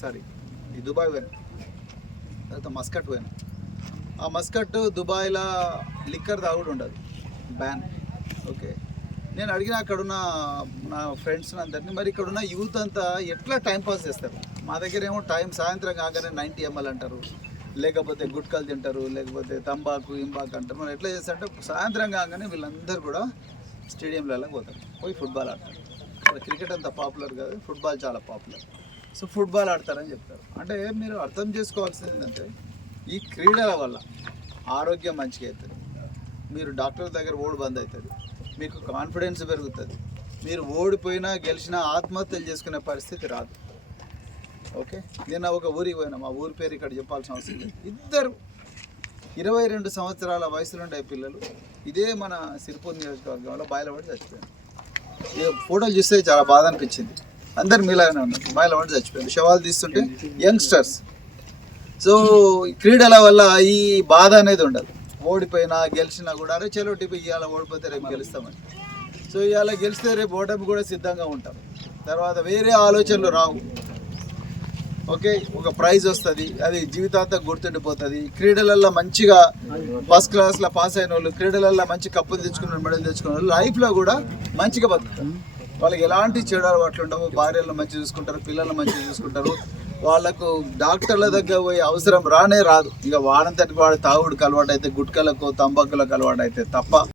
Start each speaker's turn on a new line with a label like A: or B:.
A: Sorry ఈ Dubai పోయాను. తర్వాత మస్కట్ పోయాను. ఆ మస్కట్ దుబాయ్లో లిక్కర్ తాగుడు ఉండదు. బ్యాన్ ఓకే నేను అడిగిన అక్కడున్న నా ఫ్రెండ్స్ అందరినీ మరి ఇక్కడున్న యూత్ అంతా ఎట్లా టైం పాస్ చేస్తారు? మా దగ్గర ఏమో టైం సాయంత్రం కాగానే నైంటీ ఎంఎల్ అంటారు. లేకపోతే గుట్కలు తింటారు లేకపోతే తంబాకు ఇంబాకు అంటారు. మరి ఎట్లా చేస్తారంటే సాయంత్రం కాగానే వీళ్ళందరూ కూడా స్టేడియంలలో పోతారు. పోయి ఫుట్బాల్ ఆడతారు. క్రికెట్ అంత పాపులర్ కాదు ఫుట్బాల్ చాలా పాపులర్ సో ఫుట్బాల్ ఆడతారని చెప్తారు. అంటే మీరు అర్థం చేసుకోవాల్సింది ఏంటంటే ఈ క్రీడల వల్ల ఆరోగ్యం మంచిగా అవుతుంది మీరు డాక్టర్ దగ్గర ఓడి బంద్ అవుతుంది మీకు కాన్ఫిడెన్స్ పెరుగుతుంది. మీరు ఓడిపోయినా గెలిచినా ఆత్మహత్యలు చేసుకునే పరిస్థితి రాదు. ఓకే? నేను ఒక ఊరికి పోయినా మా ఊరి పేరు ఇక్కడ చెప్పాల్సిన అవసరం లేదు. ఇద్దరు ఇరవై రెండు సంవత్సరాల వయసులో ఉండే పిల్లలు ఇదే మన సిరిపూర్ నియోజకవర్గంలో బయలుపడి చచ్చిపోయారు. ఈ ఫోటోలు చూస్తే చాలా బాధ అనిపించింది. అందరు మీలాగానే ఉన్నారు. బయలుపడి చచ్చిపోయారు. శవాలు తీస్తుంటే యంగ్స్టర్స్. సో క్రీడల వల్ల ఈ బాధ అనేది ఉండదు. ఓడిపోయినా గెలిచినా కూడా అరే చలో టిపి ఇవాళ ఓడిపోతే రేపు గెలుస్తామని. సో ఇవాళ గెలిస్తే రేపు ఓటమి కూడా సిద్ధంగా ఉంటాం. తర్వాత వేరే ఆలోచనలు రావు. ఓకే ఒక ప్రైజ్ వస్తుంది అది జీవితాంతం గుర్తుండిపోతుంది. క్రీడలల్లో మంచిగా ఫస్ట్ క్లాస్లో పాస్ అయిన వాళ్ళు క్రీడలల్లో మంచి కప్పులు తెచ్చుకున్న మెడల్ తెచ్చుకున్న వాళ్ళు లైఫ్లో కూడా మంచిగా బతుకుతారు. వాళ్ళకి ఎలాంటి చెడు అలవాట్లు ఉండవు. భార్యలను మంచిగా చూసుకుంటారు పిల్లలను మంచిగా చూసుకుంటారు. వాళ్ళకు డాక్టర్ల దగ్గర పోయే అవసరం రానే రాదు. ఇక వాడంతటి వాడు తాగుడుకు అలవాటు అయితే గుట్కలకు తంబాకులకు అలవాటు అయితే తప్ప.